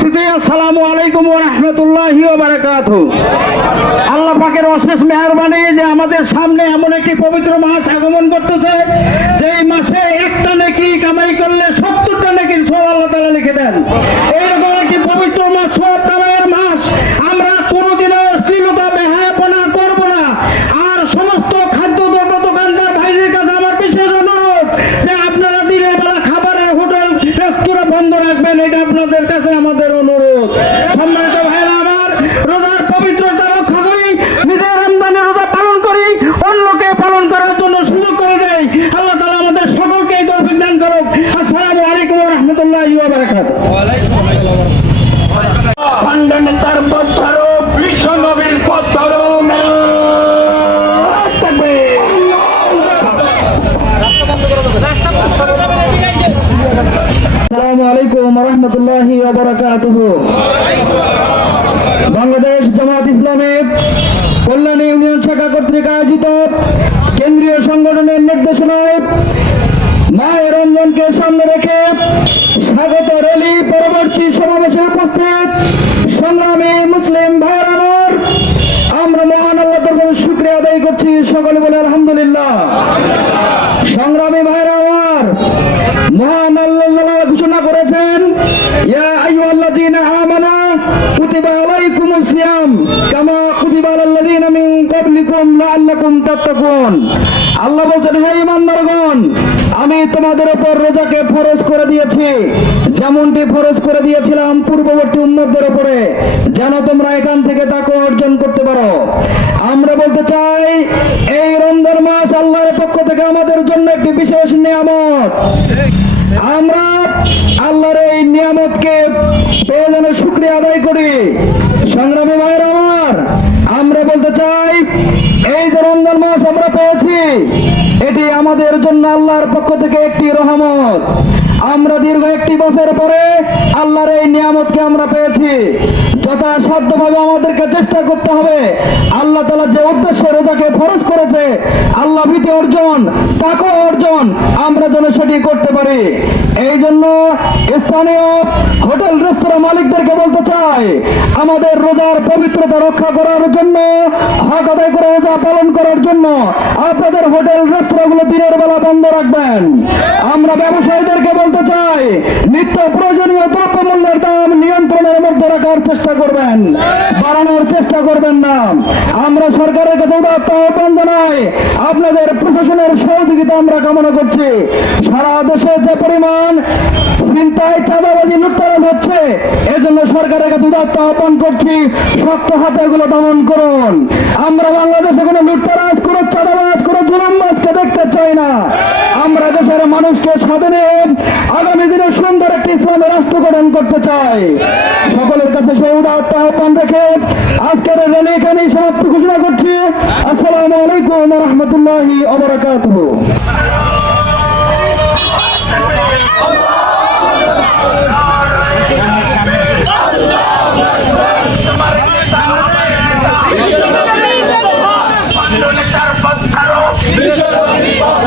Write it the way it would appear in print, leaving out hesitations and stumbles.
উপস্থিতি, আসসালামু আলাইকুম ওয়া রাহমাতুল্লাহি ওয়া বারাকাতুহু। আল্লাহ পাকের অশেষ মেহেরবানি যে আমাদের সামনে এমন একটি পবিত্র মাস আগমন করতেছে, যেই মাসে একটা নেকি কামাই করলে 70টা নেকির সওয়াব আল্লাহ তাআলা লিখে দেন। এইরকম একটি পবিত্র মাস, সওয়াব কামাইয়ের মাস। আমরা কোনোদিনও অশ্লীলতা বেহায়াপনা করব না। আর সমস্ত খাদ্যদ্রব্য দোকানদার ভাইদের কাছে আমার বিশেষ অনুরোধ যে আপনারা দিনের বেলা খাবারের হোটেল রেস্তোরাঁ বন্ধ রাখবেন, এটা আপনাদের কাছে আমাদের অনুরোধ। সম্মানিত ভাইরা আমার, রোজার পবিত্রতা রক্ষা করি, নিজের রমজানের রোজা পালন করি, অন্যকে পালন করার জন্য সুযোগ করে দেয়। আল্লাহ তাআলা আমাদের সকলকে এই তৌফিক দান করুক। আসসালামু আলাইকুম ওয়া রাহমাতুল্লাহি ওয়া বারাকাতুহু। খণ্ডনেতার পথ ছাড়ো, বিশ্ব নবীর পথ ধরো। আসসালামু আলাইকুম ওয়া রাহমাতুল্লাহি ওয়া বারাকাতুহু। বাংলাদেশ জামাত ইসলামী কল্যাণী ইউনিয়ন শাখা কর্তৃক আয়োজিত কেন্দ্রীয় সংগঠনের নির্দেশনায় মাহে রমজানকে সামনে রেখে স্বাগত র্যালি পরবর্তী সমাবেশে উপস্থিত সংগ্রামী মুসলিম ভাইরা আমার, আমরা মহান আল্লাহ তাআলার শুকরিয়া আদায় করছি। সকলে বলে আলহামদুলিল্লাহ। সংগ্রামী ভাইরা আমার, মহান আল্লাহ ঘোষণা করেছেন, ইয়া আইয়ুহাল্লাযীনা আমানু কুতিবা আলাইকুমুস সিয়াম কামা কুতিবা আলাল্লাযীনা মিন ক্বাবলিকুম লাআল্লাকুম তাত্তাকুন। আল্লাহ বলেন, হে ঈমানদারগণ, আমি তোমাদের উপর রোজাকে ফরজ করে দিয়েছি, যেমনটি ফরজ করে দিয়েছিলাম পূর্ববর্তী উম্মতদের উপরে, যেন তোমরা এখান থেকে তাকওয়া অর্জন করতে পারো। আমরা বলতে চাই, এই রমজান মাস আল্লাহর পক্ষ থেকে আমাদের জন্য একটি বিশেষ নিয়ামত। আমরা আল্লাহর এই নিয়ামতকে পেয়ে যেন শুকরিয়া আদায় করি। সংগ্রামী ভাইয়ের আমার, আমরা বলতে চাই, এই যে রমজান মাস আমরা পেয়েছি, এটি আমাদের জন্য আল্লাহর পক্ষ থেকে একটি রহমত। আমরা দীর্ঘ একটি বছর পরে আল্লাহর এই নিয়ামতকে আমরা পেয়েছি। যথাসাধ্যভাবে আমাদেরকে চেষ্টা করতে হবে আল্লাহ তাআলা যে উদ্দেশ্যে রোজাকে ফরজ করেছে, আল্লাহ ভীতি অর্জন, তাকওয়া অর্জন, আমরা যেন সেটি করতে পারি। এই জন্য স্থানীয় হোটেল রেস্তোরাঁ মালিকদেরকে বলতে চাই, আমাদের রোজার পবিত্রতা রক্ষা করার জন্য, হক আদায় করে রোজা পালন করার জন্য আপনাদের হোটেল রেস্তোরাঁগুলো দিনের বেলা বন্ধ রাখবেন। আমরা ব্যবসায়ীদেরকে বলতে চাই, নিত্য প্রয়োজনীয় দ্রব্যমূল্যের দাম নিয়ন্ত্রণের মধ্যে রাখার চেষ্টা করবেন, বাড়ানোর চেষ্টা করবেন না। আমরা সরকারের কাছে উদাত্ত আহ্বান জানাই, আপনাদের প্রশাসনের সহযোগিতা আমরা কামনা করছি। সারা দেশে যে পরিমাণ ছিনতাই, চাঁদাবাজি, লুটতরাজ হচ্ছে, এজন্য সরকারের কাছে উদাত্ত আহ্বান করছি, শক্ত হাতে এগুলো দমন করুন। আমরা বাংলাদেশে কোনো লুটতরাজ, কোনো চাঁদাবাজ, কোনো জুলুমবাজকে দেখতে চাই না। আমরা দেশের মানুষকে স্বাধীনে আগামী দিনে সুন্দর একটি ইসলামী রাষ্ট্র গঠন করতে চাই। সকলের কাছে সেই উদাত্ত আহ্বান রেখে আজকের র্যালি এখানেই সমাপ্তি ঘোষণা করছি। আসসালামু আলাইকুম ওয়া রাহমাতুল্লাহি ওয়া বারাকাতুহু। খণ্ডনেতার পথ ছাড়ো, বিশ্ব নবীর পথ